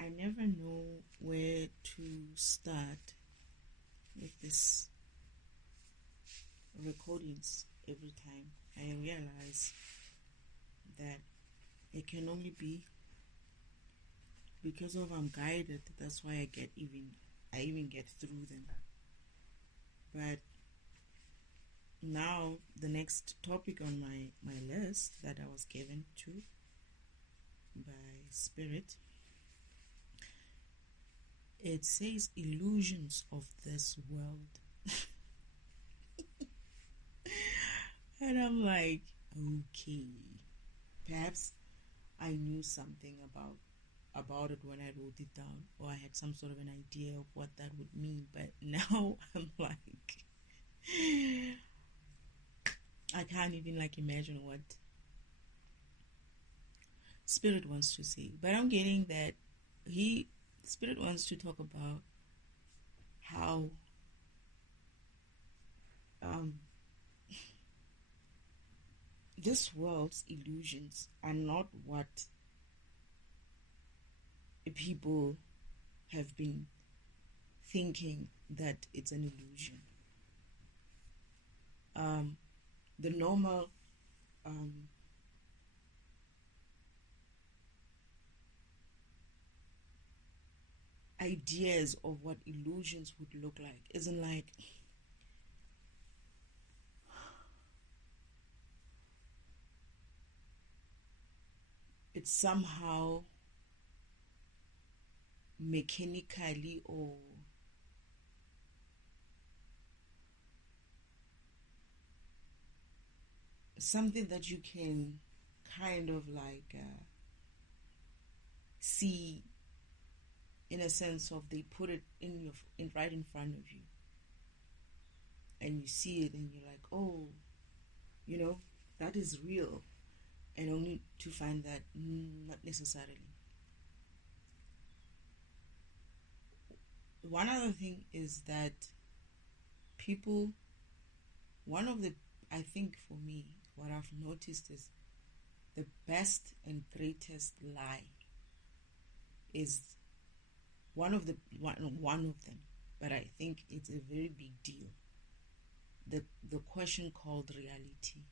I never know where to start with this recordings every time. I realize that it can only be because of I'm guided. That's why I even get through them. But now the next topic on my list that I was given to by Spirit, it says illusions of this world. And I'm like, okay, perhaps I knew something about it when I wrote it down, or I had some sort of an idea of what that would mean, but now I'm like, I can't even imagine what Spirit wants to say. But I'm getting that Spirit wants to talk about how this world's illusions are not what people have been thinking that it's an illusion. The normal ideas of what illusions would look like isn't like it's somehow mechanically or something that you can kind of see, in a sense of they put it right in front of you, and you see it and you're like, oh, that is real, and only to find that not necessarily. One other thing is that I think for me, what I've noticed is the best and greatest lie is one of them, but I think it's a very big deal. The question called reality.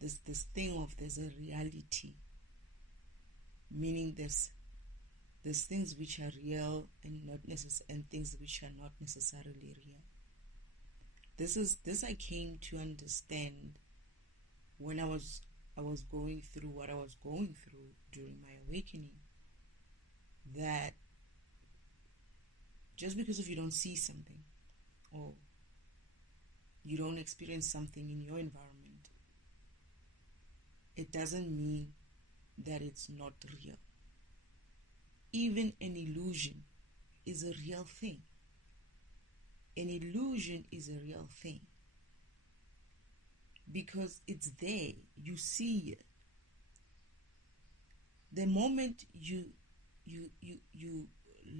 This thing of there's a reality, meaning there's things which are real and and things which are not necessarily real. This I came to understand when I was going through what I was going through during my awakening, that just because if you don't see something or you don't experience something in your environment, it doesn't mean that it's not real. Even an illusion is a real thing. An illusion is a real thing because it's there. You see it. The moment you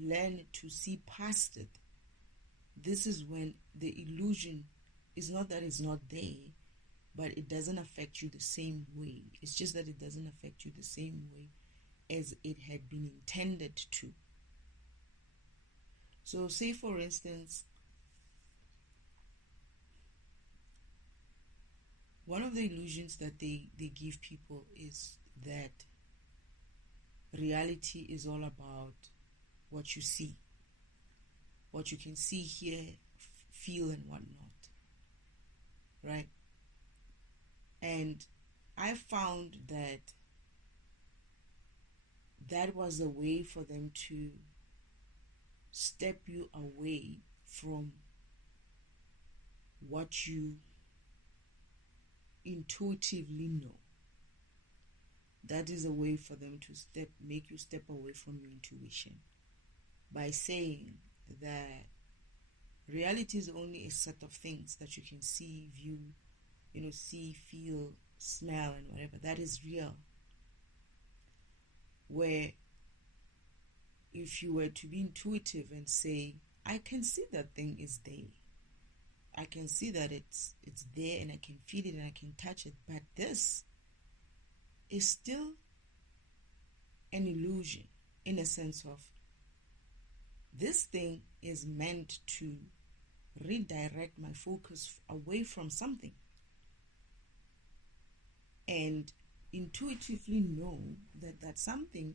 learn to see past it, this is when the illusion is not that it's not there, but it doesn't affect you the same way. It's just that it doesn't affect you the same way as it had been intended to. So say for instance, one of the illusions that they give people is that reality is all about what you see, what you can see, hear, feel, and whatnot, right? And I found that was a way for them to step you away from what you intuitively know. That is a way for them to make you step away from your intuition by saying that reality is only a set of things that you can see, view, see, feel, smell, and whatever. That is real. Where if you were to be intuitive and say, I can see that thing is there, I can see that it's there, and I can feel it and I can touch it, but this is still an illusion. in a sense of this thing is meant to redirect my focus away from something, and intuitively know that that something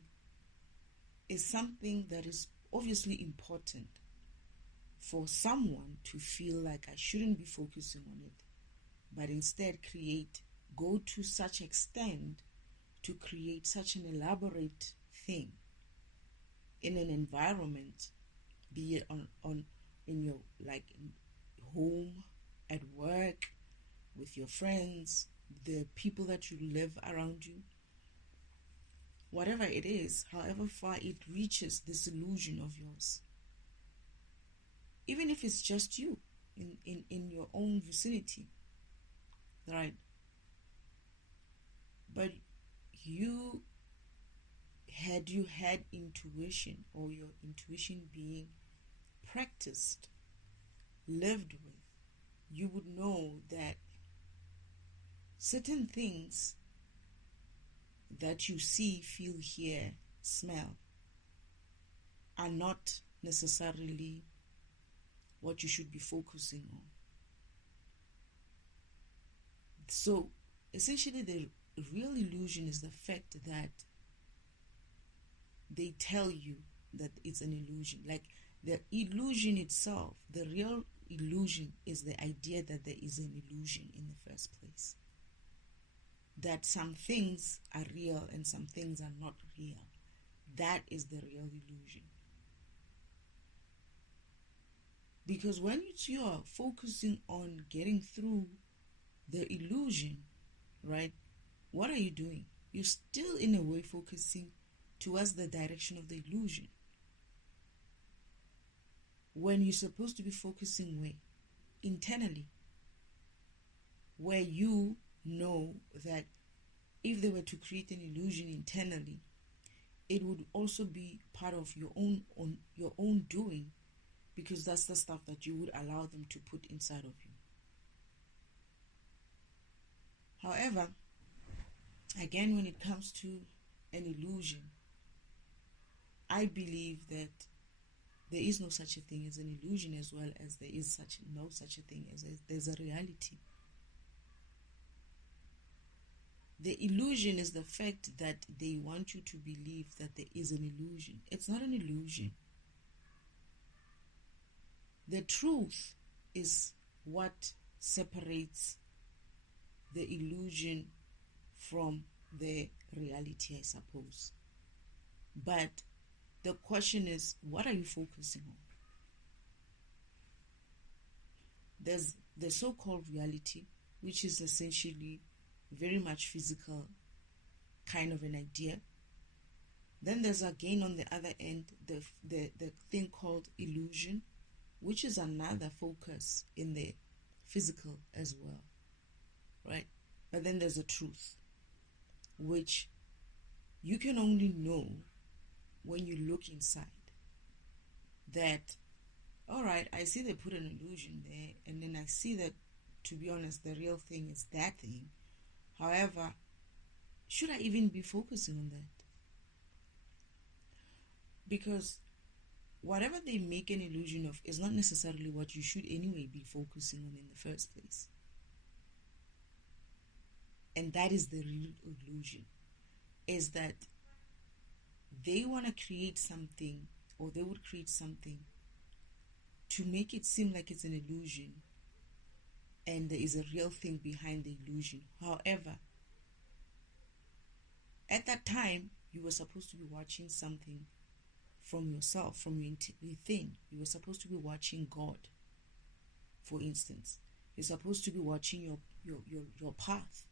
is something that is obviously important for someone to feel like I shouldn't be focusing on it, but instead go to such extent to create such an elaborate thing in an environment, be it on in your in home, at work, with your friends, the people that you live around you, whatever it is, however far it reaches this illusion of yours, even if it's just you in your own vicinity, right? But had you had intuition, or your intuition being practiced, lived with, you would know that certain things that you see, feel, hear, smell are not necessarily what you should be focusing on. So essentially the real illusion is the fact that they tell you that it's an illusion. Like the illusion itself, the real illusion is the idea that there is an illusion in the first place. That some things are real and some things are not real. That is the real illusion. Because when you are focusing on getting through the illusion, right, what are you doing? You're still in a way focusing towards the direction of the illusion, when you're supposed to be focusing where? Internally, where you know that if they were to create an illusion internally, it would also be part of your own doing, because that's the stuff that you would allow them to put inside of you. However, again, when it comes to an illusion, I believe that there is no such a thing as an illusion, as well as there is no such a thing as there's a reality. The illusion is the fact that they want you to believe that there is an illusion. It's not an illusion. The truth is what separates the illusion from the reality, I suppose. But the question is, what are you focusing on? There's the so-called reality, which is essentially very much physical kind of an idea. Then there's again on the other end the thing called illusion, which is another focus in the physical as well, right? But then there's a truth, which you can only know when you look inside. That, all right, I see they put an illusion there, and then I see that, to be honest, the real thing is that thing. However, should I even be focusing on that? Because whatever they make an illusion of is not necessarily what you should anyway be focusing on in the first place. And that is the real illusion, is that they want to create something, or they would create something to make it seem like it's an illusion and there is a real thing behind the illusion. However, at that time, you were supposed to be watching something from yourself, from within. You were supposed to be watching God, for instance. You're supposed to be watching your path,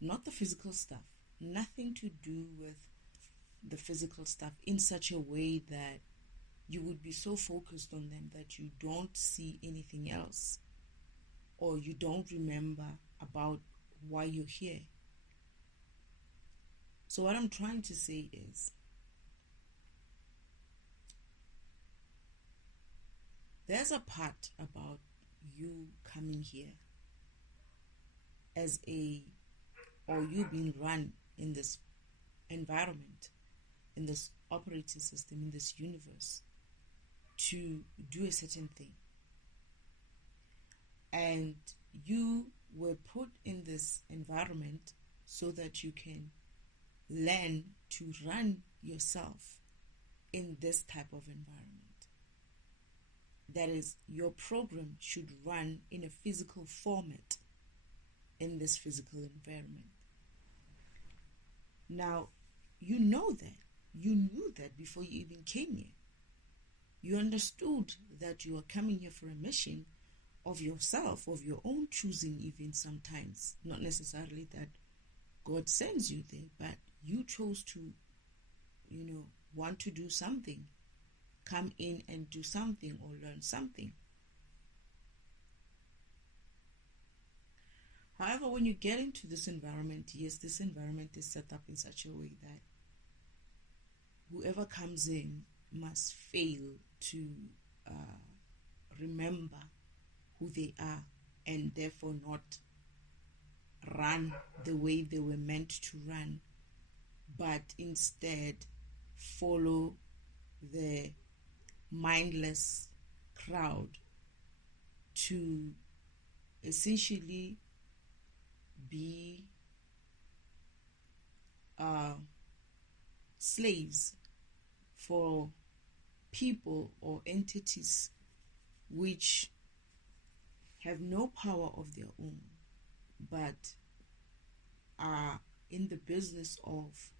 not the physical stuff. Nothing to do with the physical stuff in such a way that you would be so focused on them that you don't see anything else, or you don't remember about why you're here. So what I'm trying to say is, there's a part about you coming here or you being run in this environment in this operating system, in this universe, to do a certain thing. And you were put in this environment so that you can learn to run yourself in this type of environment. That is, your program should run in a physical format in this physical environment. Now, you know that. You knew that before you even came here. You understood that you are coming here for a mission of yourself, of your own choosing, even sometimes. Not necessarily that God sends you there, but you chose to, want to do something. Come in and do something or learn something. However, when you get into this environment, yes, this environment is set up in such a way that whoever comes in must fail to remember who they are and therefore not run the way they were meant to run, but instead follow the mindless crowd to essentially be slaves for people or entities which have no power of their own, but are in the business of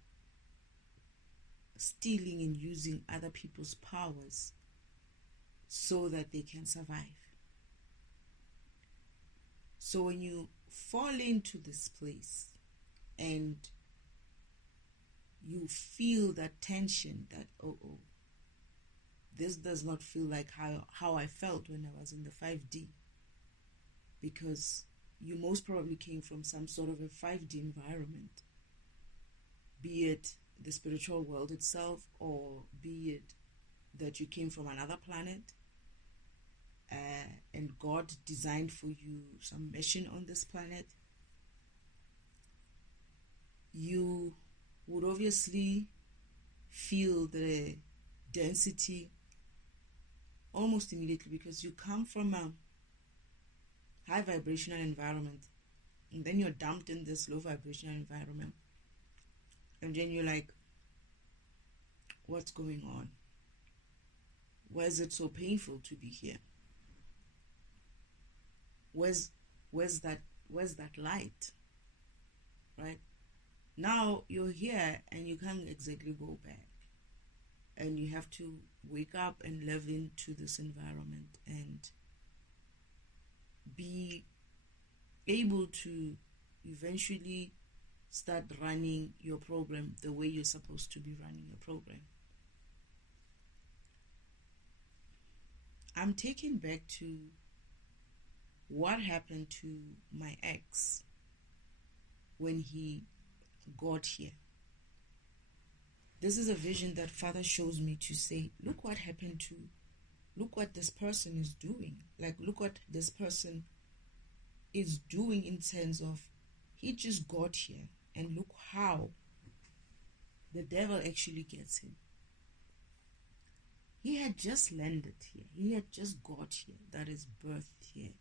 stealing and using other people's powers so that they can survive. So when you fall into this place and you feel that tension, that this does not feel like how I felt when I was in the 5D, because you most probably came from some sort of a 5D environment, be it the spiritual world itself, or be it that you came from another planet and God designed for you some mission on this planet. You would obviously feel the density almost immediately, because you come from a high vibrational environment and then you're dumped in this low vibrational environment, and then you're like, what's going on? Why is it so painful to be here? Where's that light? Right? Now you're here and you can't exactly go back. And you have to wake up and live into this environment and be able to eventually start running your program the way you're supposed to be running your program. I'm taken back to what happened to my ex when he got here. This is a vision that Father shows me to say, look what happened to, look what this person is doing. Like, look what this person is doing in terms of, he just got here, and look how the devil actually gets him. He had just landed here. He had just got here. That is, birthed here.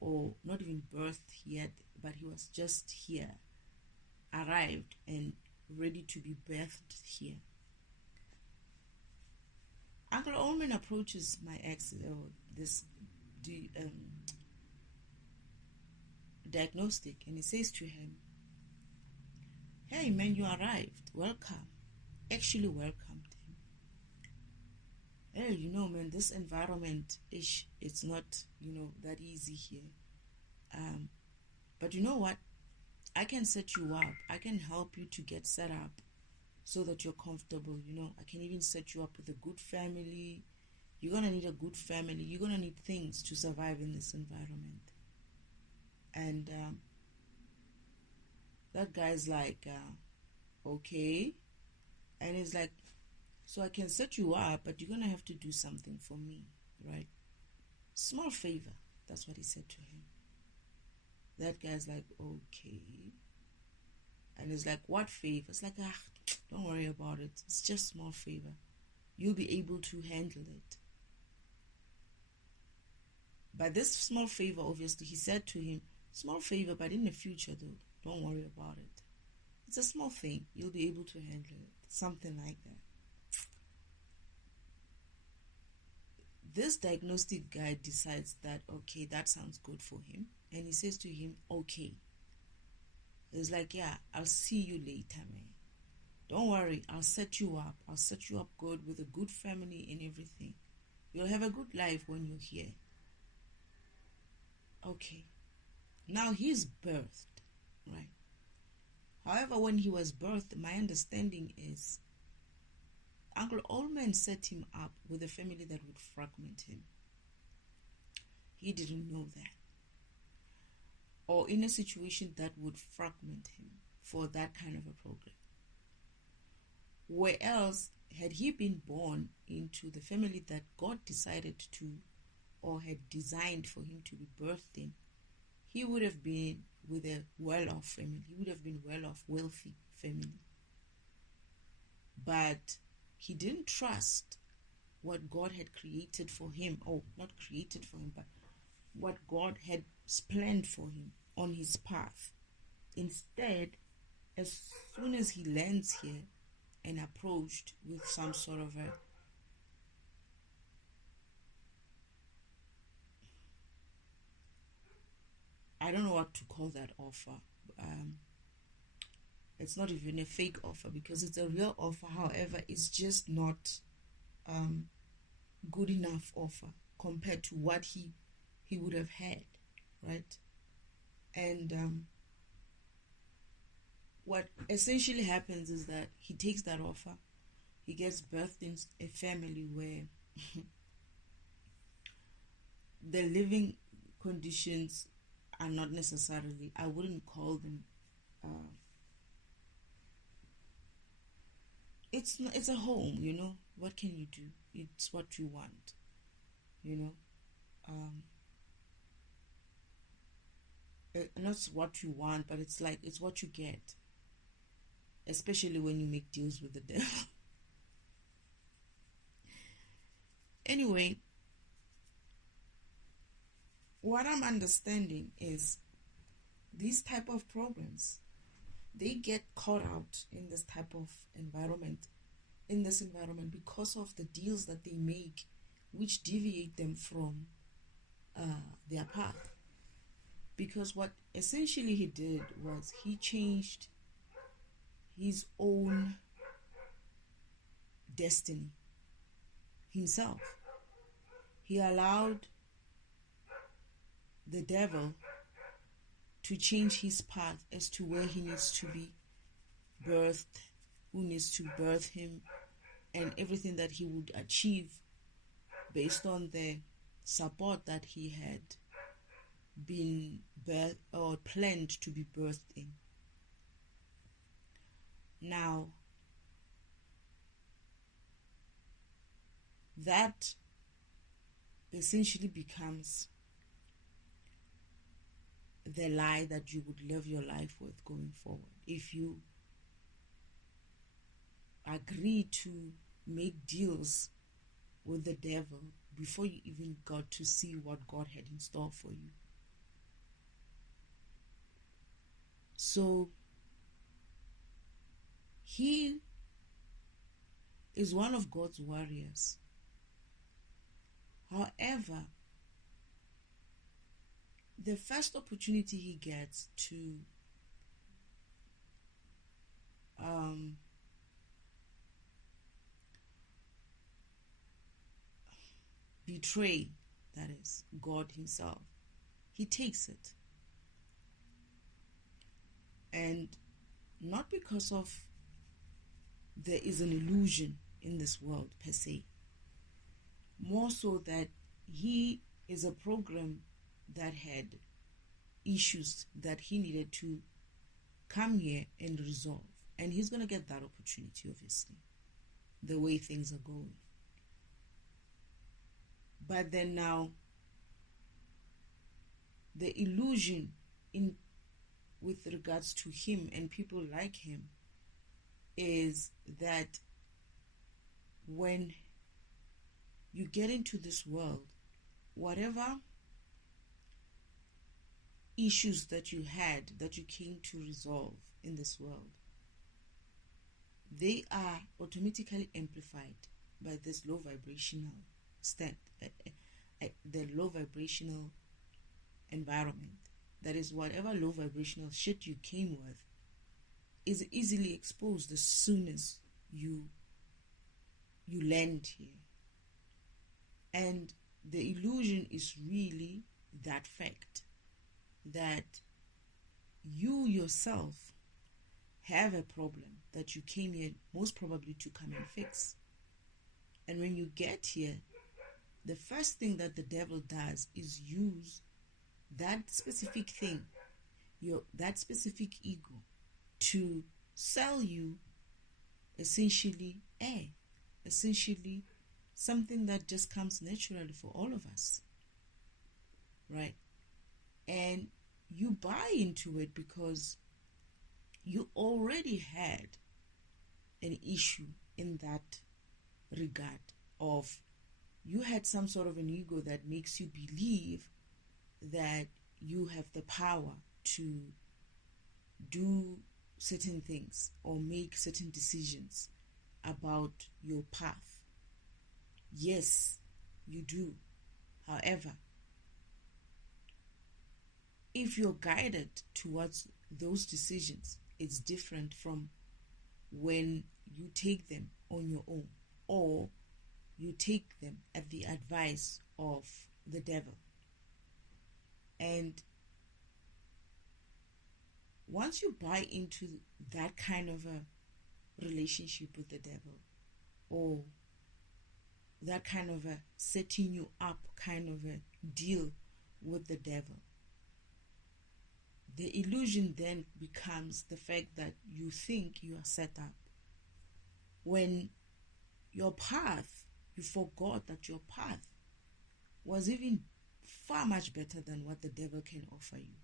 Or not even birthed yet, but he was just here, arrived and ready to be birthed here. Uncle Omen approaches my ex, this diagnostic, and he says to him, hey man, you arrived, welcome. Actually welcomed him. Hey, man, this environment it's not, that easy here. But you know what? I can set you up. I can help you to get set up so that you're comfortable. I can even set you up with a good family. You're going to need a good family. You're going to need things to survive in this environment. And that guy's like, okay. And he's like, so I can set you up, but you're going to have to do something for me, right? Small favor. That's what he said to him. That guy's like, okay. And he's like, what favor? It's like, don't worry about it. It's just small favor. You'll be able to handle it. But this small favor, obviously, he said to him, small favor, but in the future, though, don't worry about it. It's a small thing. You'll be able to handle it. Something like that. This diagnostic guy decides that, okay, that sounds good for him. And he says to him, okay. He's like, yeah, I'll see you later, man. Don't worry, I'll set you up. I'll set you up good with a good family and everything. You'll have a good life when you're here. Okay. Now he's birthed, right? However, when he was birthed, my understanding is Uncle Allman set him up with a family that would fragment him. He didn't know that. Or in a situation that would fragment him for that kind of a program. Where else, had he been born into the family that God decided to, or had designed for him to be birthed in, he would have been with a well-off family. He would have been well-off, wealthy family. But he didn't trust what God had created for him, or not created for him, but what God had planned for him on his path. Instead, as soon as he lands here and approached with some sort of a I don't know what to call that offer. It's not even a fake offer because it's a real offer. However, it's just not good enough offer compared to what he would have had, right? And what essentially happens is that he takes that offer. He gets birthed in a family where the living conditions are not necessarily, I wouldn't call them, it's a home, you know. What can you do? It's what you want, you know. Not what you want, but it's like, it's what you get. Especially when you make deals with the devil. Anyway, what I'm understanding is these type of programs, they get caught out in this type of environment, because of the deals that they make, which deviate them from their path. Because what essentially he did was he changed his own destiny himself. He allowed the devil to change his path as to where he needs to be birthed, who needs to birth him, and everything that he would achieve based on the support that he had been birthed or planned to be birthed in. Now, that essentially becomes the lie that you would live your life with going forward. If you agree to make deals with the devil before you even got to see what God had in store for you. So, he is one of God's warriors. However, the first opportunity he gets to betray, that is, God himself, he takes it. And not because of there is an illusion in this world per se, more so that he is a program that had issues that he needed to come here and resolve. And he's going to get that opportunity, obviously, the way things are going. But then now, the illusion with regards to him and people like him is that when you get into this world, whatever issues that you had, that you came to resolve in this world, they are automatically amplified by this low vibrational the low vibrational environment. That is, whatever low vibrational shit you came with is easily exposed as soon as you land here. And the illusion is really that fact that you yourself have a problem that you came here most probably to come and fix. And when you get here, the first thing that the devil does is use that specific thing, that specific ego, to sell you essentially air, essentially something that just comes naturally for all of us, right? And you buy into it because you already had an issue in that regard of you had some sort of an ego that makes you believe that you have the power to do certain things or make certain decisions about your path. Yes, you do. However, if you're guided towards those decisions, it's different from when you take them on your own or you take them at the advice of the devil. And once you buy into that kind of a relationship with the devil, or that kind of a setting you up kind of a deal with the devil, the illusion then becomes the fact that you think you are set up. When your path, you forgot that your path was even far much better than what the devil can offer you.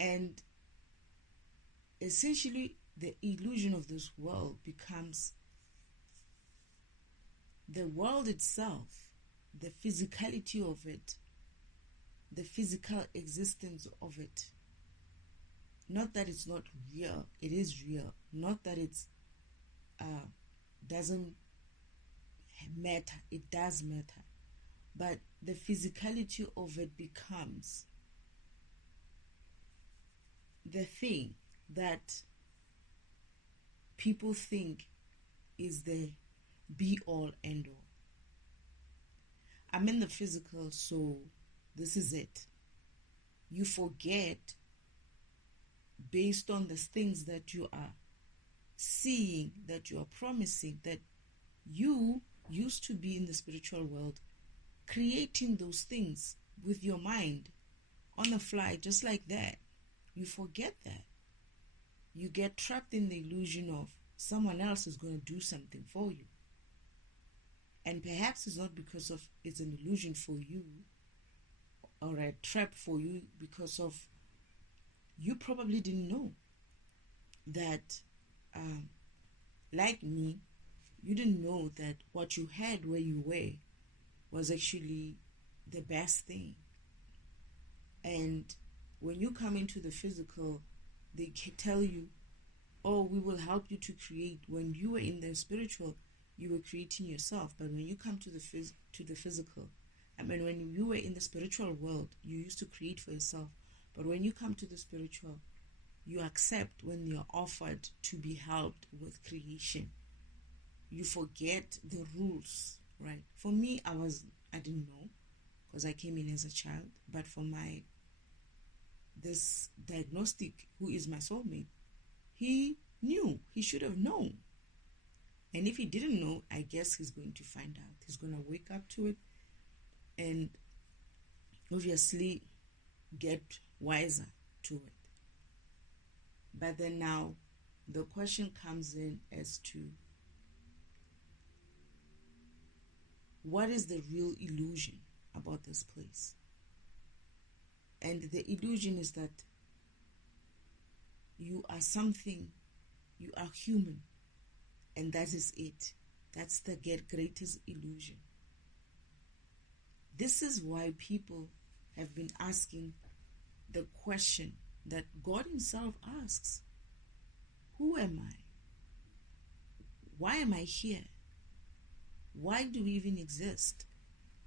And essentially, the illusion of this world becomes the world itself, the physicality of it, the physical existence of it. Not that it's not real, it is real. Not that it's doesn't matter, it does matter. But the physicality of it becomes the thing that people think is the be-all, end-all. I'm in the physical, so this is it. You forget, based on the things that you are seeing, that you are promising, that you used to be in the spiritual world, creating those things with your mind on the fly, just like that. You forget that. You get trapped in the illusion of someone else is going to do something for you. And perhaps it's not because of it's an illusion for you or a trap for you, because of you probably didn't know that, like me, you didn't know that what you had where you were was actually the best thing. And when you come into the physical, they tell you, oh, we will help you to create. When you were in the spiritual, you were creating yourself. But when you come to the physical, I mean, when you were in the spiritual world, you used to create for yourself. But when you come to the spiritual, you accept when you're offered to be helped with creation. You forget the rules, right? For me, I didn't know, because I came in as a child. But for this diagnostic, who is my soulmate, he knew. He should have known. And if he didn't know, I guess he's going to find out. He's going to wake up to it and obviously get wiser to it. But then now the question comes in as to what is the real illusion about this place? And the illusion is that you are something You are human, and that is it. That's the greatest illusion. This is why people have been asking the question that God himself asks: who am I? Why am I here? Why do we even exist?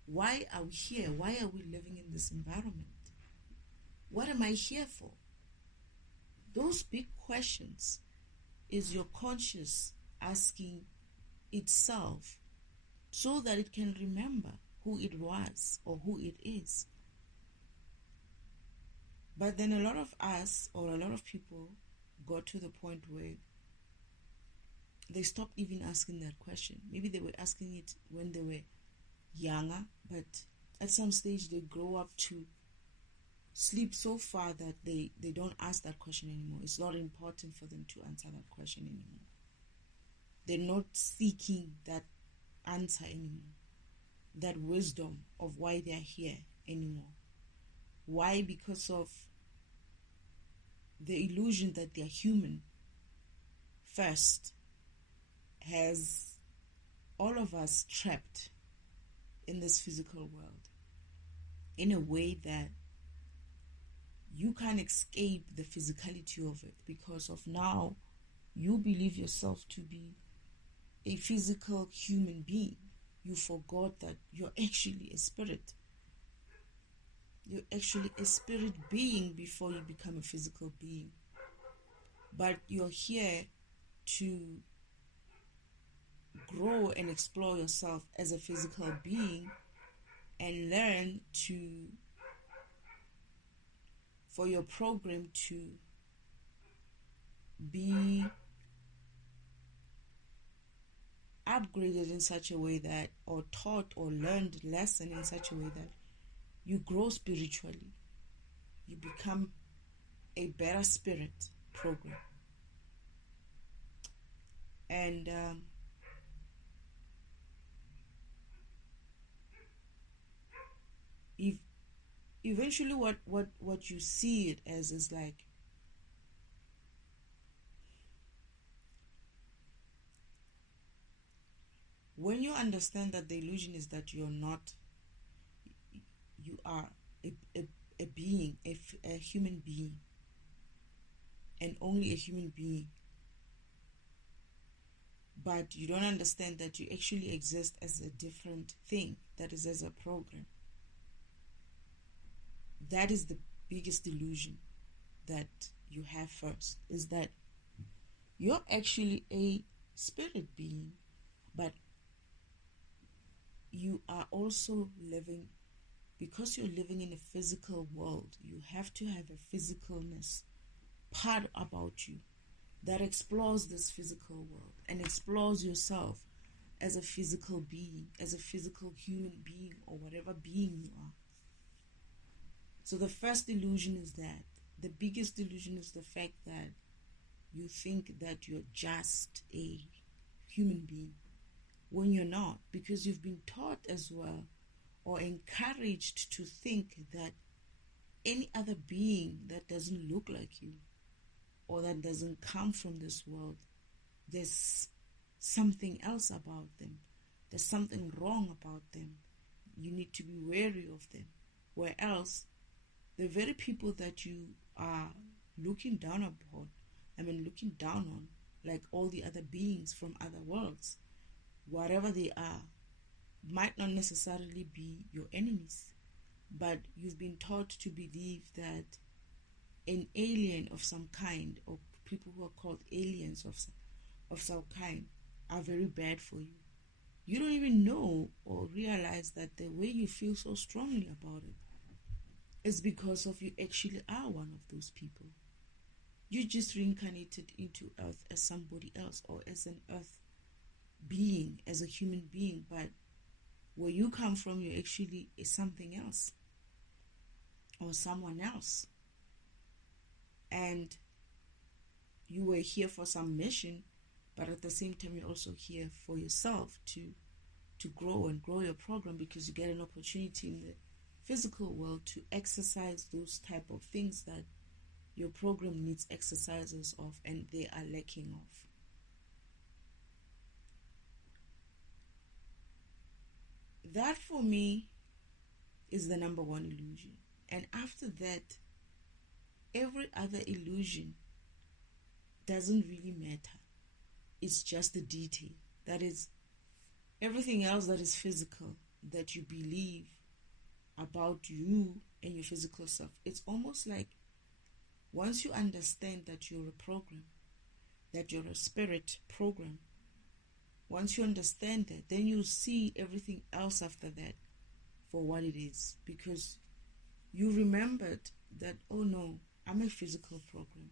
Why are we here? Why are we living in this environment? What am I here for? Those big questions is your conscious asking itself so that it can remember who it was or who it is. But then a lot of us, or a lot of people, got to the point where they stopped even asking that question. Maybe they were asking it when they were younger, but at some stage they grow up to sleep so far that they don't ask that question anymore. It's not important for them to answer that question anymore. They're not seeking that answer anymore, that wisdom of why they're here anymore. Why? Because of the illusion that they're human first has all of us trapped in this physical world in a way that you can't escape the physicality of it, because of now you believe yourself to be a physical human being. You forgot that you're actually a spirit. You're actually a spirit being before you become a physical being. But you're here to grow and explore yourself as a physical being and learn for your program to be upgraded in such a way that, or taught or learned lesson in such a way that you grow spiritually. You become a better spirit program. And if eventually what you see it as is like, when you understand that the illusion is that you are a being, a human being, and only a human being, but you don't understand that you actually exist as a different thing, that is as a program. That is the biggest illusion that you have first, is that you're actually a spirit being, but you are also living, because you're living in a physical world, you have to have a physicalness part about you that explores this physical world and explores yourself as a physical being, as a physical human being, or whatever being you are. So the first illusion is that. The biggest illusion is the fact that you think that you're just a human being when you're not, because you've been taught as well, or encouraged to think that any other being that doesn't look like you, or that doesn't come from this world, there's something else about them. There's something wrong about them. You need to be wary of them. Where else, the very people that you are looking down upon, looking down on, like all the other beings from other worlds, whatever they are, might not necessarily be your enemies, but you've been taught to believe that an alien of some kind, or people who are called aliens of some kind, are very bad for you. You don't even know or realize that the way you feel so strongly about it is because of you actually are one of those people. You just reincarnated into Earth as somebody else, or as an Earth being, as a human being, but where you come from, you actually is something else or someone else. And you were here for some mission, but at the same time you're also here for yourself to grow and grow your program, because you get an opportunity in the physical world to exercise those type of things that your program needs exercises of, and they are lacking of. That for me is the number one illusion. And after that, every other illusion doesn't really matter. It's just the detail. That is, everything else that is physical, that you believe about you and your physical self. It's almost like once you understand that you're a program, that you're a spirit program, once you understand that, then you see everything else after that for what it is. Because you remembered that, oh no, I'm a physical program.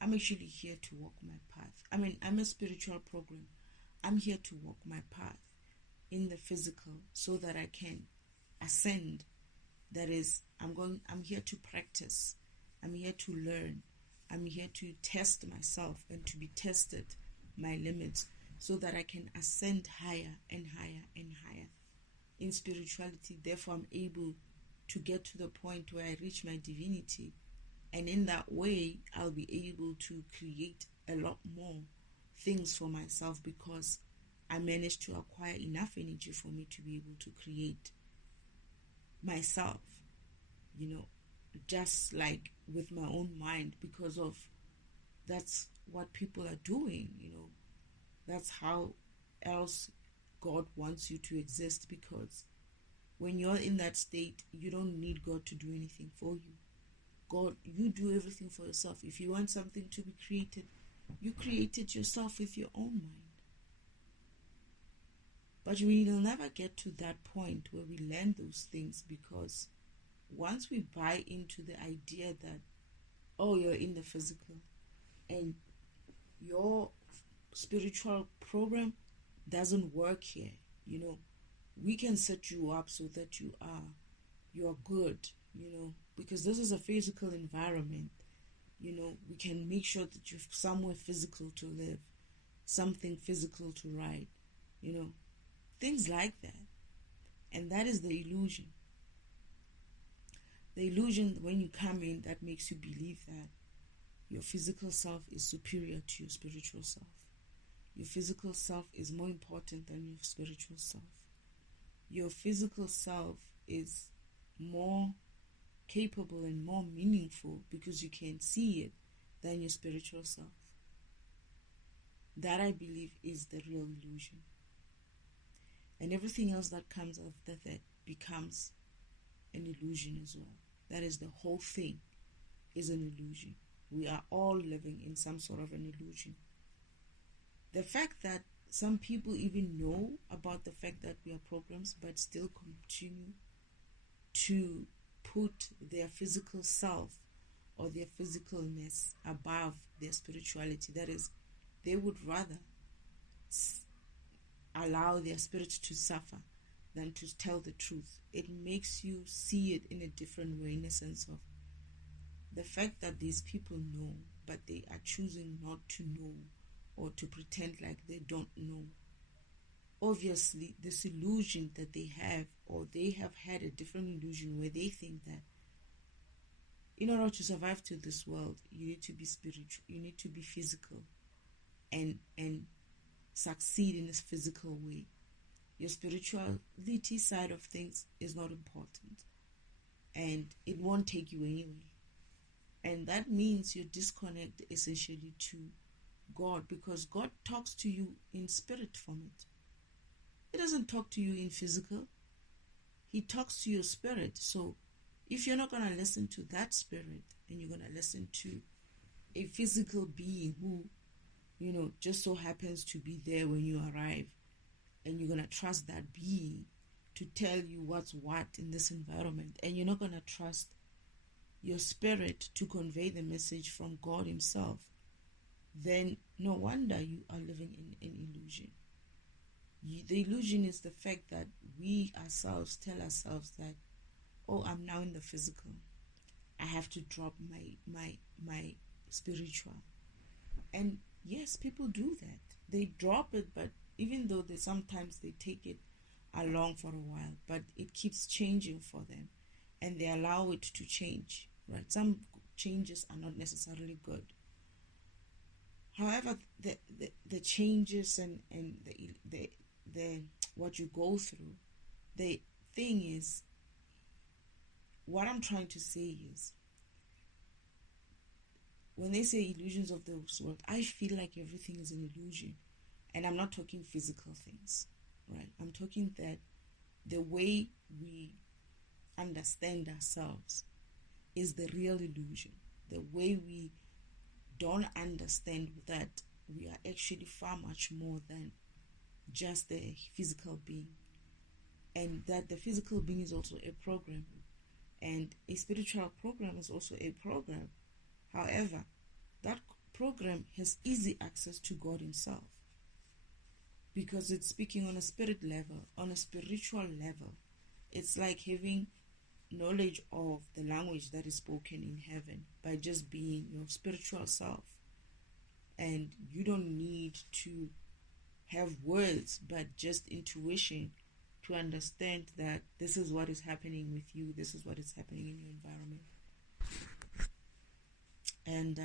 I'm actually here to walk my path. I'm a spiritual program. I'm here to walk my path in the physical so that I can ascend. That is, I'm here to practice. I'm here to learn. I'm here to test myself and to be tested, my limits, so that I can ascend higher and higher and higher in spirituality. Therefore, I'm able to get to the point where I reach my divinity. And in that way, I'll be able to create a lot more things for myself, because I managed to acquire enough energy for me to be able to create myself, just like with my own mind, because of that's what people are doing, That's how else God wants you to exist, because when you're in that state, you don't need God to do anything for you. God, you do everything for yourself. If you want something to be created, you create it yourself with your own mind. But we will never get to that point where we learn those things, because once we buy into the idea that, oh, you're in the physical and your spiritual program doesn't work here, we can set you up so that you are good, because this is a physical environment. We can make sure that you've somewhere physical to live, something physical to ride, things like that. And that is the illusion. The illusion, when you come in, that makes you believe that your physical self is superior to your spiritual self. Your physical self is more important than your spiritual self. Your physical self is more capable and more meaningful because you can see it than your spiritual self. That, I believe, is the real illusion. And everything else that comes after that becomes an illusion as well. That is, the whole thing is an illusion. We are all living in some sort of an illusion. The fact that some people even know about the fact that we are programs, but still continue to put their physical self or their physicalness above their spirituality. That is, they would rather allow their spirit to suffer than to tell the truth. It makes you see it in a different way, in a sense of the fact that these people know, but they are choosing not to know or to pretend like they don't know. Obviously, this illusion that they have, or they have had a different illusion where they think that in order to survive to this world, you need to be spiritual, you need to be physical and succeed in this physical way. Your spirituality side of things is not important, and it won't take you anywhere. And that means you disconnect essentially to God, because God talks to you in spirit format. He doesn't talk to you in physical. He talks to your spirit. So if you're not going to listen to that spirit, and you're going to listen to a physical being who, just so happens to be there when you arrive, and you're going to trust that being to tell you what's what in this environment, and you're not going to trust your spirit to convey the message from God himself, then no wonder you are living in an illusion. The illusion is the fact that we ourselves tell ourselves that, oh, I'm now in the physical, I have to drop my spiritual. And yes, people do that. They drop it, but even though sometimes they take it along for a while, but it keeps changing for them, and they allow it to change, right? Some changes are not necessarily good. However, the changes and the what you go through, the thing is, what I'm trying to say is, when they say illusions of this world, I feel like everything is an illusion. And I'm not talking physical things, right? I'm talking that the way we understand ourselves is the real illusion. The way we don't understand that we are actually far much more than just the physical being. And that the physical being is also a program. And a spiritual program is also a program. However, that program has easy access to God Himself, because it's speaking on a spirit level, on a spiritual level. It's like having knowledge of the language that is spoken in heaven by just being your spiritual self. And you don't need to have words, but just intuition to understand that this is what is happening with you, this is what is happening in your environment. And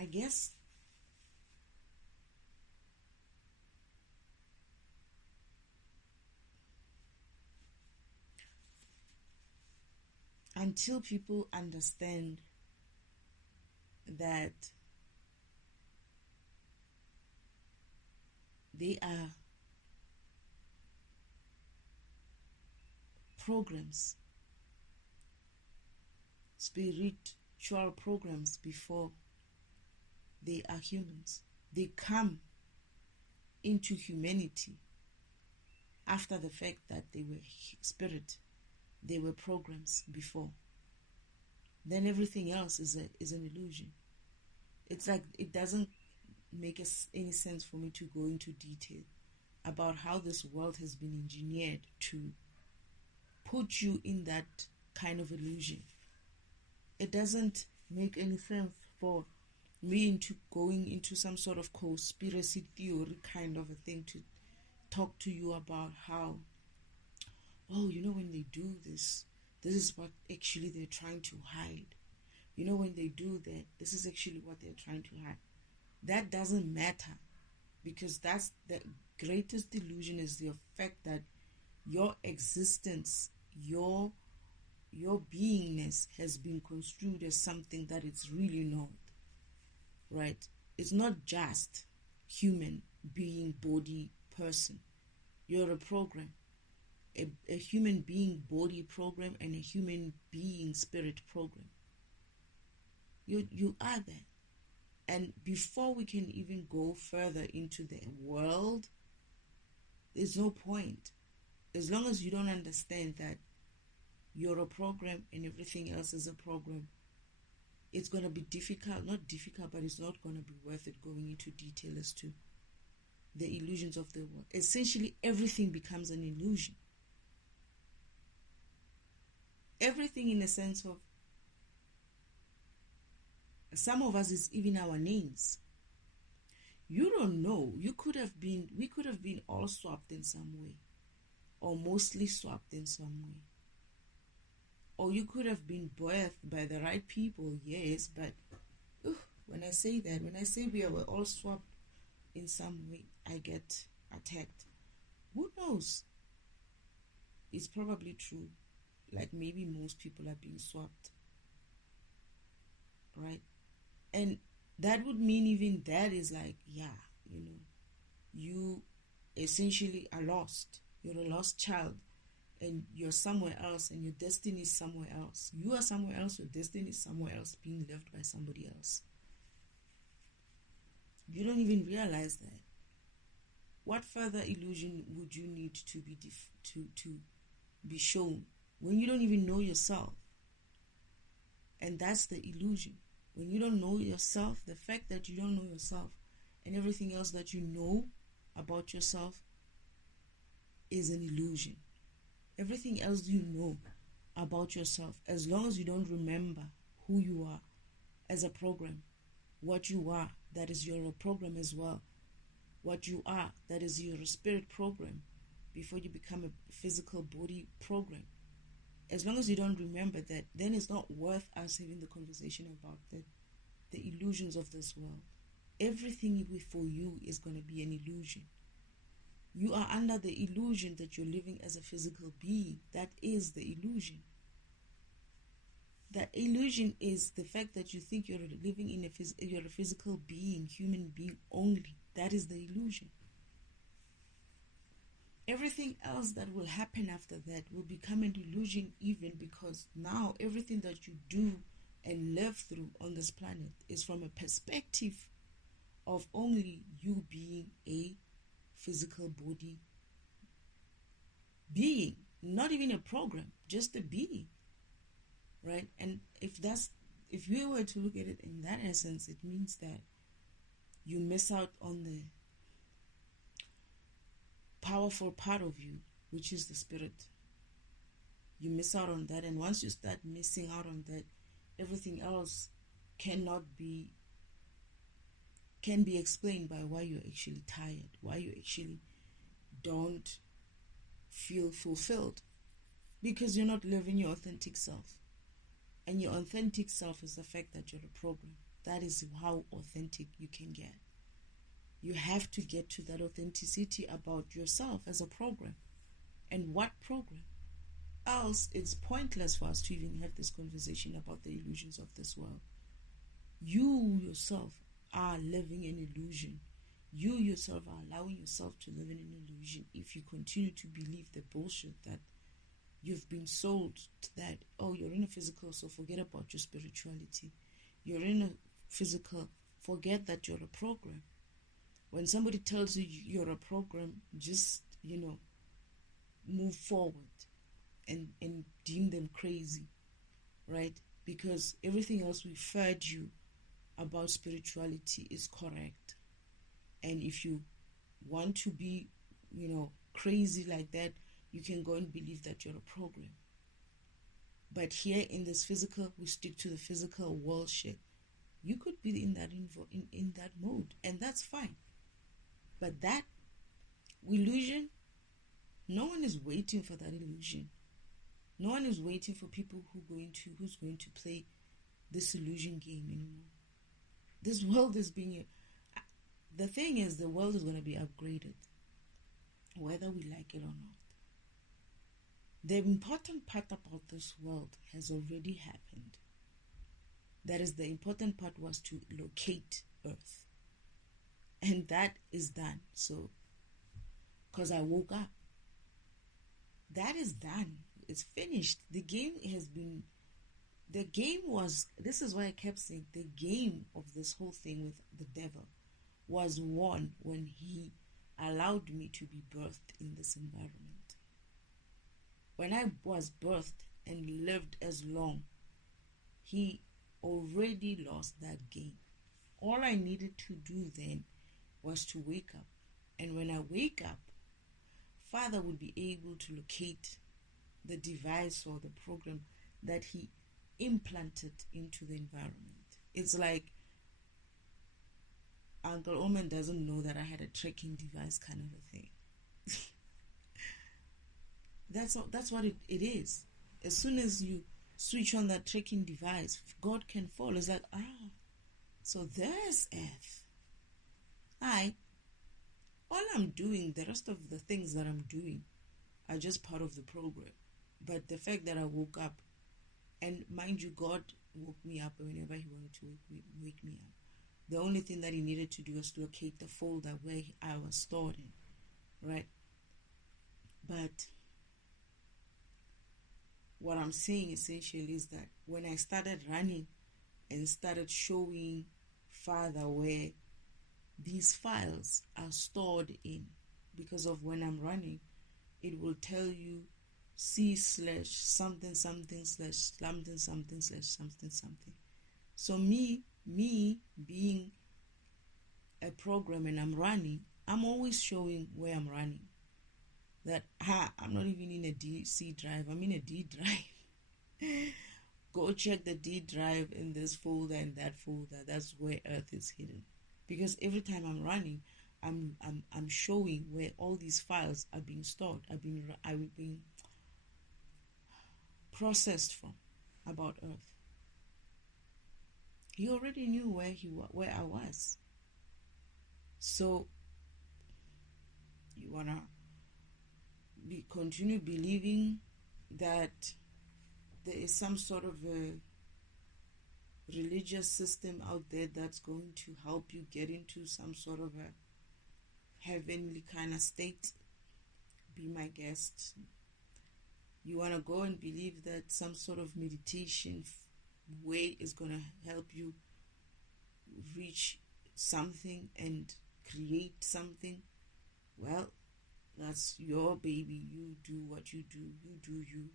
I guess until people understand that they are programs, spiritual programs, before they are humans. They come into humanity after the fact that they were spirit. They were programs before. Then everything else is an illusion. It's like it doesn't make any sense for me to go into detail about how this world has been engineered to put you in that kind of illusion. It doesn't make any sense for me into going into some sort of conspiracy theory kind of a thing to talk to you about how, oh, when they do this is what actually they're trying to hide. When they do that, this is actually what they're trying to hide. That doesn't matter, because that's the greatest delusion, is the fact that your existence, your beingness has been construed as something that it's really not, right? It's not just human being, body, person. You're a program, a human being body program and a human being spirit program. You are that. And before we can even go further into the world, there's no point. As long as you don't understand that you're a program and everything else is a program, it's going to be difficult, not difficult, but it's not going to be worth it going into detail as to the illusions of the world. Essentially, everything becomes an illusion. Everything, in a sense of, some of us is even our names. You don't know. We could have been all swapped in some way, or mostly swapped in some way. Or you could have been birthed by the right people, yes, but when I say we were all swapped in some way, I get attacked. Who knows? It's probably true. Like maybe most people are being swapped, right? And that would mean even that is like, you essentially are lost. You're a lost child, and you're somewhere else, and your destiny is somewhere else. You are somewhere else, your destiny is somewhere else, being lived by somebody else. You don't even realize that. What further illusion would you need to be shown when you don't even know yourself? And that's the illusion. When you don't know yourself, the fact that you don't know yourself and everything else that you know about yourself is an illusion. Everything else you know about yourself, as long as you don't remember who you are as a program, what you are, that is your program as well. What you are, that is your spirit program, before you become a physical body program. as long as you don't remember that, then it's not worth us having the conversation about the illusions of this world. Everything for you is going to be an illusion. You are under the illusion that you're living as a physical being. That is the illusion. That illusion is the fact that you think you're living in you're a physical being, human being only. That is the illusion. Everything else that will happen after that will become an illusion, even because now everything that you do and live through on this planet is from a perspective of only you being a physical body being, not even a program, just a being, right? And if you were to look at it in that essence, it means that you miss out on the powerful part of you, which is the spirit. You miss out on that, and once you start missing out on that, everything else can be explained by why you're actually tired, why you actually don't feel fulfilled, because you're not living your authentic self. And your authentic self is the fact that you're a program. That is how authentic you can get. You have to get to that authenticity about yourself as a program. And what program? Else, it's pointless for us to even have this conversation about the illusions of this world. You yourself are living an illusion. You yourself are allowing yourself to live in an illusion if you continue to believe the bullshit that you've been sold, that, oh, you're in a physical, so forget about your spirituality. You're in a physical, forget that you're a program. When somebody tells you you're a program, just, move forward and deem them crazy, right? Because everything else we fed you about spirituality is correct. And if you want to be, crazy like that, you can go and believe that you're a program. But here in this physical, we stick to the physical world shit. You could be in that mode, and that's fine. But that illusion, no one is waiting for that illusion. No one is waiting for people who's going to play this illusion game anymore. This world is being... The thing is, the world is going to be upgraded, whether we like it or not. The important part about this world has already happened. That is, the important part was to locate Earth. And that is done. So, because I woke up. That is done. It's finished. The game was, this is why I kept saying, the game of this whole thing with the devil was won when he allowed me to be birthed in this environment. When I was birthed and lived as long, he already lost that game. All I needed to do then was to wake up. And when I wake up, Father would be able to locate the device or the program that he implanted into the environment. It's like Uncle Omen doesn't know that I had a tracking device kind of a thing. That's what it is. As soon as you switch on that tracking device, God can fall. It's like, so there's Earth. All I'm doing, the rest of the things that I'm doing are just part of the program. But the fact that I woke up, and mind you, God woke me up whenever he wanted to wake me up. The only thing that he needed to do was to locate the folder where I was stored in, right? But what I'm saying essentially is that when I started running and started showing Father where these files are stored in, because of when I'm running, it will tell you C/something something / something something / something something. So me being a program and I'm running, I'm always showing where I'm running. That I'm not even in a C drive, I'm in a D drive. Go check the D drive in this folder and that folder. That's where Earth is hidden. Because every time I'm running, I'm showing where all these files are being stored, are being processed from about Earth. He already knew where I was. So you wanna continue believing that there is some sort of a religious system out there that's going to help you get into some sort of a heavenly kind of state? Be my guest. You want to go and believe that some sort of meditation way is going to help you reach something and create something? Well, that's your baby. You do what you do. You do you.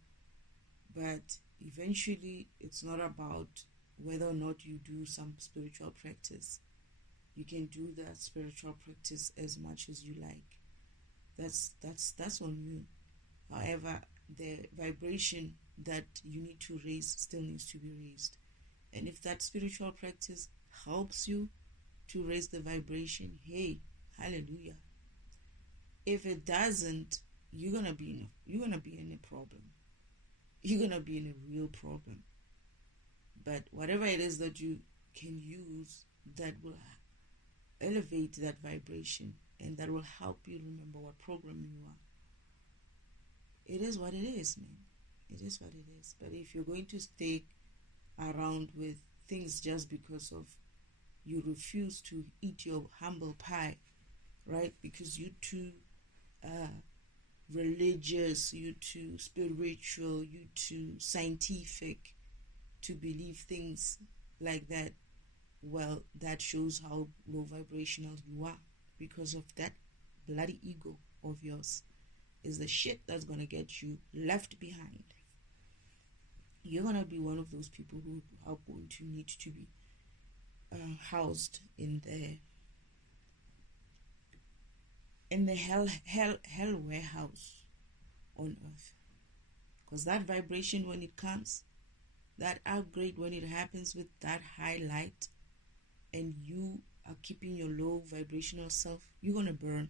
But eventually, it's not about whether or not you do some spiritual practice. You can do that spiritual practice as much as you like. That's on you. However, the vibration that you need to raise still needs to be raised. And if that spiritual practice helps you to raise the vibration, hey, hallelujah. If it doesn't, you're gonna be in a problem. You're gonna be in a real problem. But whatever it is that you can use that will elevate that vibration and that will help you remember what program you are, it is what it is, man. It is what it is. But if you're going to stay around with things just because of you refuse to eat your humble pie, right? Because you too religious, you too spiritual, you too scientific to believe things like that, well, that shows how low vibrational you are, because of that bloody ego of yours is the shit that's gonna get you left behind. You're gonna be one of those people who are going to need to be housed in the hell warehouse on Earth, because that vibration, when it comes, that upgrade, when it happens with that high light, and you are keeping your low vibrational self, you're gonna burn.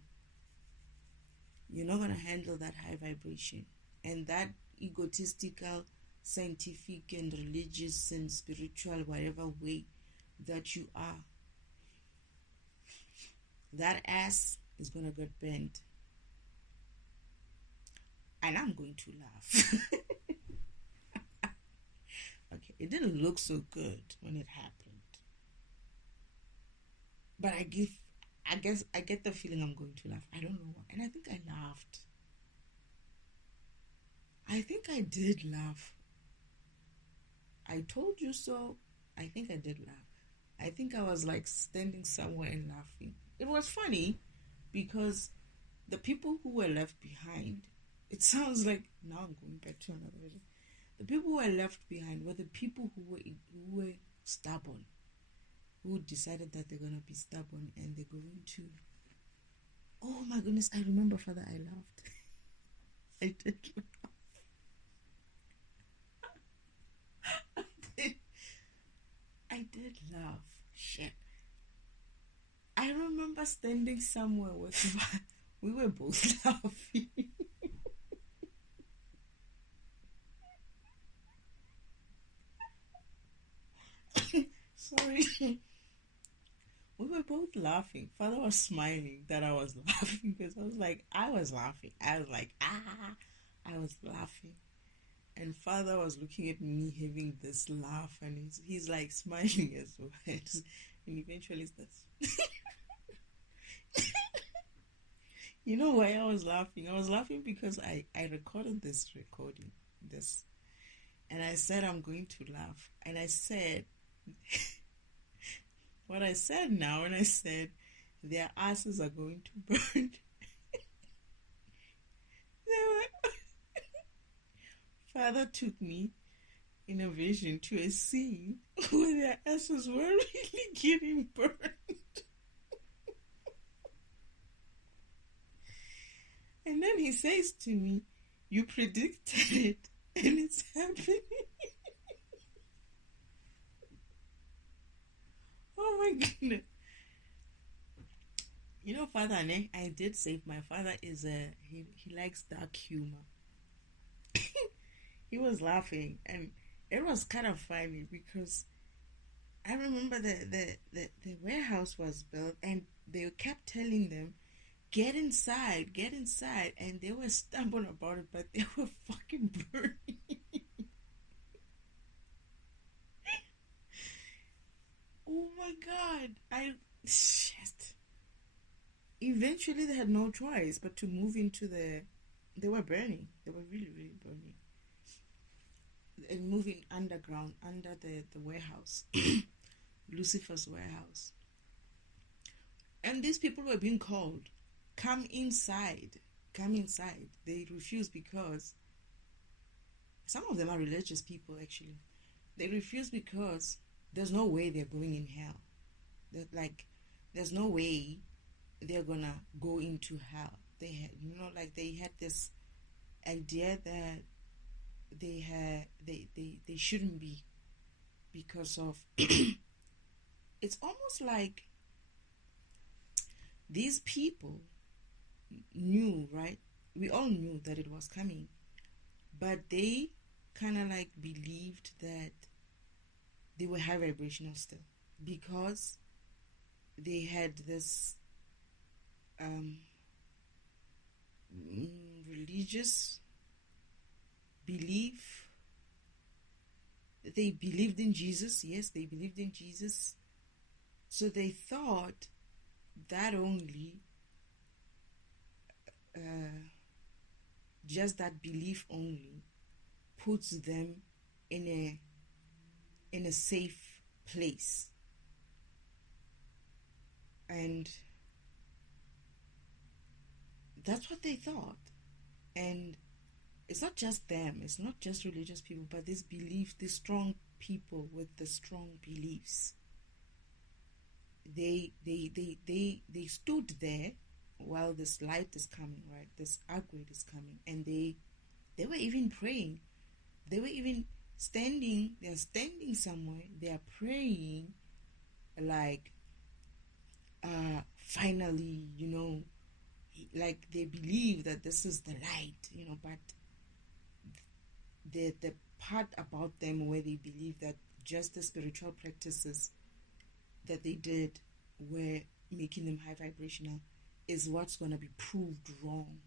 You're not gonna handle that high vibration, and that egotistical, scientific and religious and spiritual, whatever way that you are, that ass is gonna get bent. And I'm going to laugh. Okay, it didn't look so good when it happened, but I get the feeling I'm going to laugh. I don't know why, and I think I laughed. I think I did laugh. I told you so. I think I did laugh. I think I was like standing somewhere and laughing. It was funny because the people who were left behind, it sounds like, now I'm going back to another version. The people who were left behind were the people who were stubborn, who decided that they're going to be stubborn and they're going to, oh my goodness, I remember, Father, I laughed. I did laugh. I did laugh. Shit. I remember standing somewhere with we were both laughing. Sorry. We were both laughing. Father was smiling that I was laughing because I was laughing. I was like, I was laughing. And Father was looking at me having this laugh, and he's like smiling as well. And eventually starts. You know why I was laughing? I was laughing because I recorded this, and I said I'm going to laugh. And I said what I said now, and I said their asses are going to burn. Father took me in a vision to a scene where their asses were really getting burned. And then he says to me, you predicted it, and it's happening. Oh my goodness. You know, Father, I did say my father is he likes dark humor. he was laughing, and it was kind of funny because I remember the warehouse was built, and they kept telling them, get inside, and they were stubborn about it, but they were fucking burning. Oh my god, I shit. Eventually, they had no choice but to move into the. They were burning. They were really, really burning. And moving underground, under the warehouse, Lucifer's warehouse. And these people were being called, come inside, come inside. They refused because some of them are religious people, actually. They refused because there's no way they're going in hell. There's no way they're gonna go into hell. They had, they had this idea that they shouldn't be, because of it's almost like these people knew, right? We all knew that it was coming, but they kind of like believed that they were high vibrational still, because they had this religious belief. They believed in Jesus. Yes, they believed in Jesus. So they thought that only, just that belief only, puts them in a safe place. And that's what they thought. And it's not just them, it's not just religious people, but this belief, these strong people with the strong beliefs. They stood there while this light is coming, right? This upgrade is coming, and they were even praying. They were even standing. They're standing somewhere. They are praying, like, finally, like they believe that this is the light, but the part about them where they believe that just the spiritual practices that they did were making them high vibrational is what's going to be proved wrong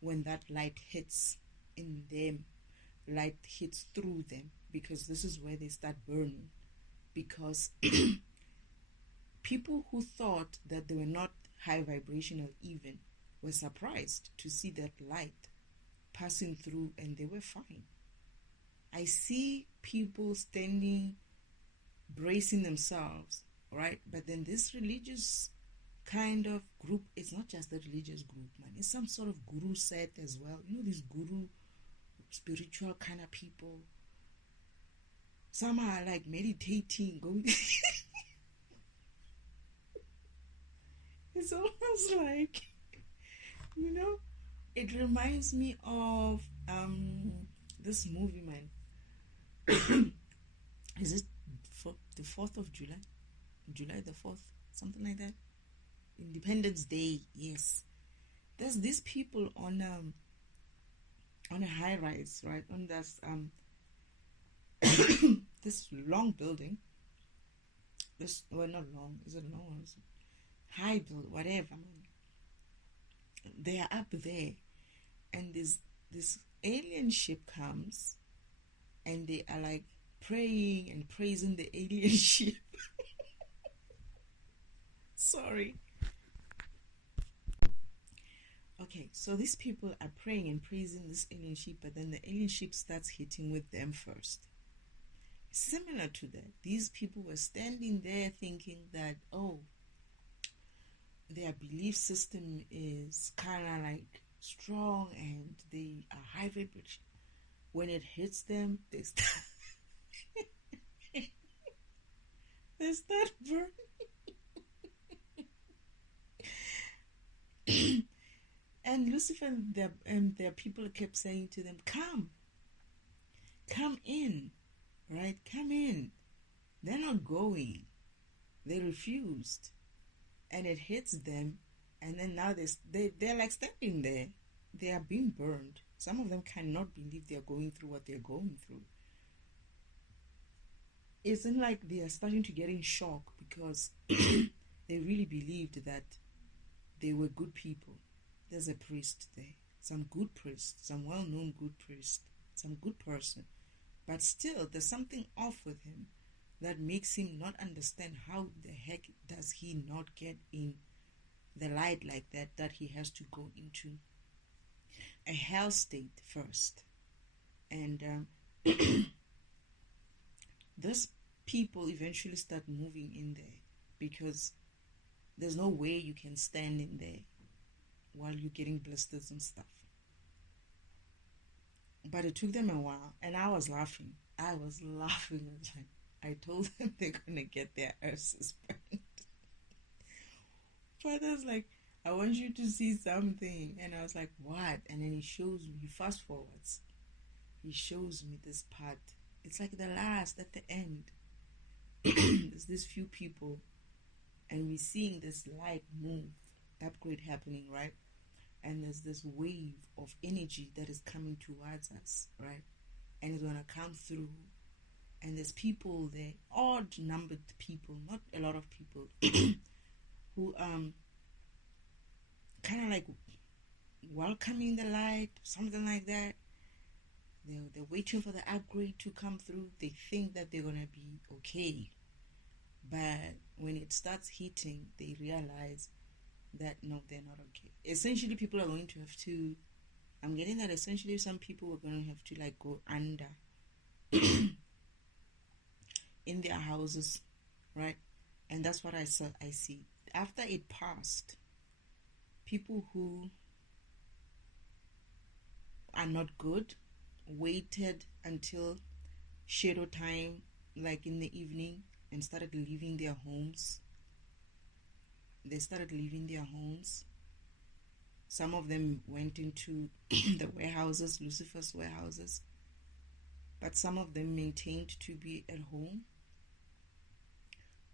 when that light hits in them, light hits through them, because this is where they start burning. Because people who thought that they were not high vibrational even were surprised to see that light passing through, and they were fine. I see people standing, bracing themselves, right? But then this religious kind of group, it's not just the religious group, man. It's some sort of guru set as well. These guru, spiritual kind of people. Some are like meditating, going. It's almost like, it reminds me of this movie, man. Is it the 4th of July? July the 4th? Something like that? Independence Day, yes. There's these people on a high rise, right? On this this long building. Not long. Is it long or is it high building? Whatever, man. They are up there, and this alien ship comes, and they are like praying and praising the alien ship. Sorry. Okay, so these people are praying and praising this alien ship, but then the alien ship starts hitting with them first. Similar to that, these people were standing there thinking that, their belief system is kind of like strong and they are high vibration. When it hits them, they start they start burning. And Lucifer and their people kept saying to them, come in, right? Come in. They're not going. They refused. And it hits them, and then now they're like standing there. They are being burned. Some of them cannot believe they're going through what they're going through. Isn't like they are starting to get in shock because they really believed that they were good people. There's a priest there, some good priest, some well-known good priest, some good person. But still, there's something off with him that makes him not understand how the heck does he not get in the light like that, that he has to go into a hell state first. And those people eventually start moving in there because there's no way you can stand in there while you're getting blisters and stuff. But it took them a while, and I was laughing. I told them they're gonna get their asses burned. Father's like, I want you to see something. And I was like, what? And then he shows me, he fast forwards. He shows me this part. It's like the last, at the end. There's these few people, and we're seeing this light move, upgrade happening, right? And there's this wave of energy that is coming towards us, right? And it's gonna come through. And there's people there, odd numbered people, not a lot of people, who kind of like welcoming the light, something like that. They're waiting for the upgrade to come through. They think that they're gonna be okay, but when it starts hitting, they realize that no, they're not okay. Essentially, people are going to have to, I'm getting that essentially some people are going to have to like go under in their houses, right? And that's what I see. After it passed, people who are not good waited until shadow time, like in the evening, and started leaving their homes. They started leaving their homes. Some of them went into the warehouses, Lucifer's warehouses. But some of them maintained to be at home,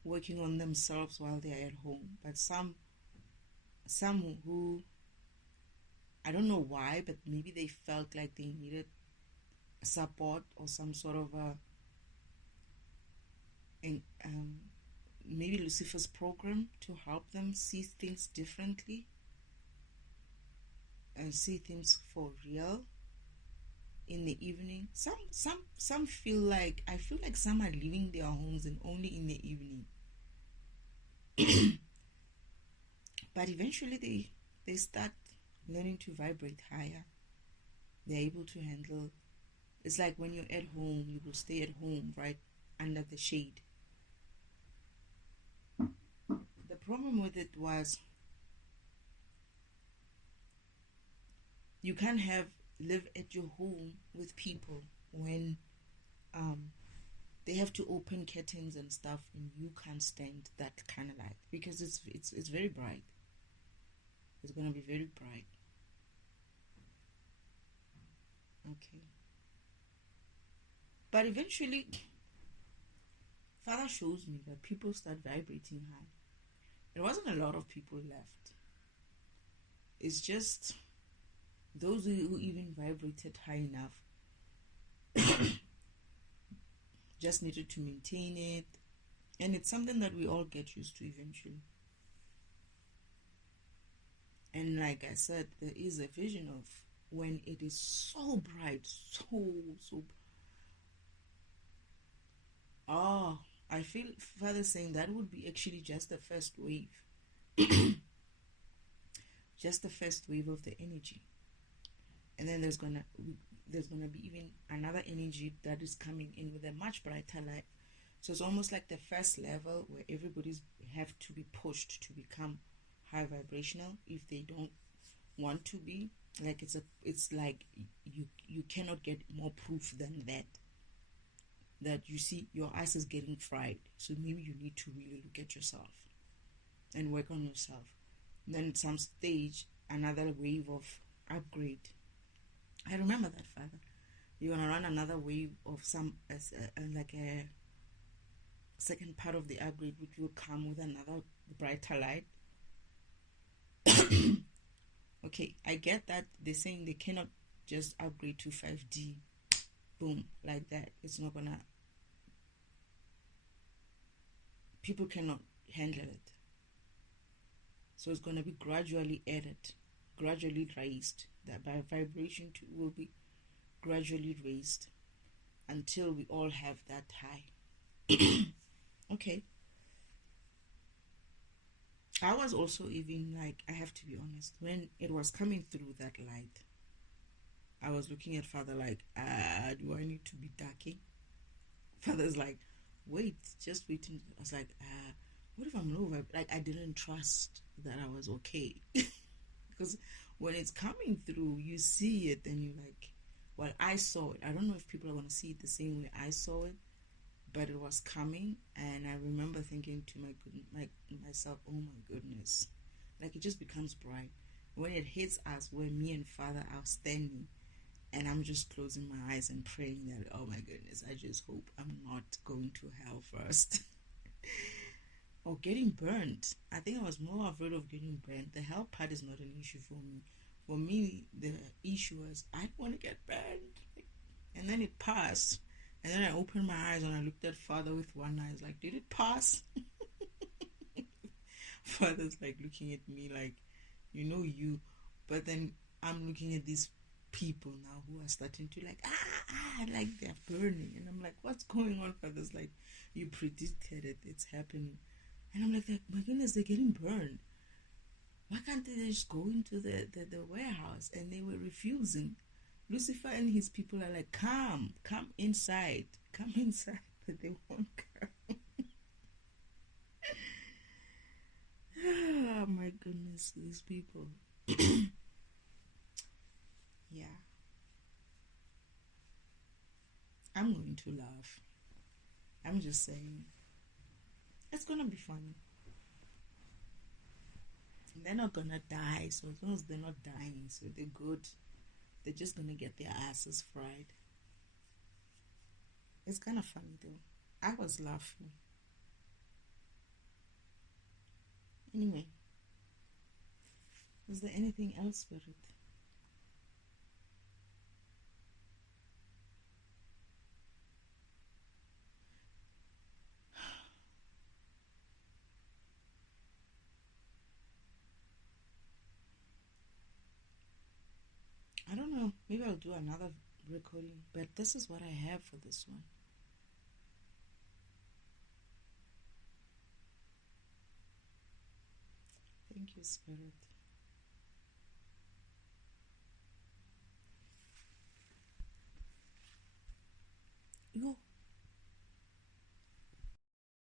working on themselves while they are at home. But some who, I don't know why, but maybe they felt like they needed support or some sort of maybe Lucifer's program to help them see things differently and see things for real in the evening. Some feel like, I feel like some are leaving their homes and only in the evening. But eventually they start learning to vibrate higher. They're able to handle. It's like when you're at home, you will stay at home, right, under the shade. The problem with it was you can't live at your home with people when they have to open curtains and stuff, and you can't stand that kind of light because it's very bright. It's gonna be very bright. Okay. But eventually, Father shows me that people start vibrating high. There wasn't a lot of people left. It's just those who even vibrated high enough just needed to maintain it. And it's something that we all get used to eventually. And like I said, there is a vision of when it is so bright, so I feel Father saying that would be actually just the first wave. Just the first wave of the energy. And then there's gonna be even another energy that is coming in with a much brighter light. So it's almost like the first level where everybody's have to be pushed to become high vibrational if they don't want to be. Like it's like you cannot get more proof than that you see your eyes is getting fried. So maybe you need to really look at yourself and work on yourself. And then at some stage, another wave of upgrade. I remember that, Father. You're gonna run another wave of some like a second part of the upgrade, which will come with another brighter light. Okay, I get that they're saying they cannot just upgrade to 5D, boom, like that. It's not gonna, people cannot handle it. So it's gonna be gradually added, gradually raised. That vibration will be gradually raised until we all have that high. Okay. I was also even like, I have to be honest, when it was coming through that light, I was looking at Father like, do I need to be darking? Father's like, wait, just waiting. I was like, what if I'm low? Like, I didn't trust that I was okay. Because when it's coming through, you see it and you're like, well, I saw it. I don't know if people are going to see it the same way I saw it, but it was coming. And I remember thinking to myself, oh my goodness, like it just becomes bright. When it hits us, where me and Father are standing, and I'm just closing my eyes and praying that, oh my goodness, I just hope I'm not going to hell first. Or getting burnt. I think I was more afraid of getting burnt. The hell part is not an issue for me. For me, the issue was I don't want to get burned. And then it passed. And then I opened my eyes and I looked at Father with one eye. I was like, did it pass? Father's like looking at me like, you. But then I'm looking at these people now who are starting to like, like they're burning. And I'm like, what's going on? Father's like, you predicted it. It's happening. And I'm like, my goodness, they're getting burned. Why can't they just go into the warehouse? And they were refusing. Lucifer and his people are like, come inside. Come inside. But they won't come. Oh my goodness, these people. Yeah. I'm going to laugh. I'm just saying. It's gonna be funny. They're not gonna die, so as long as they're not dying, so they're good. They're just gonna get their asses fried. It's kind of funny though. I was laughing. Anyway, is there anything else, Spirit? I don't know. Maybe I'll do another recording, but this is what I have for this one. Thank you, Spirit.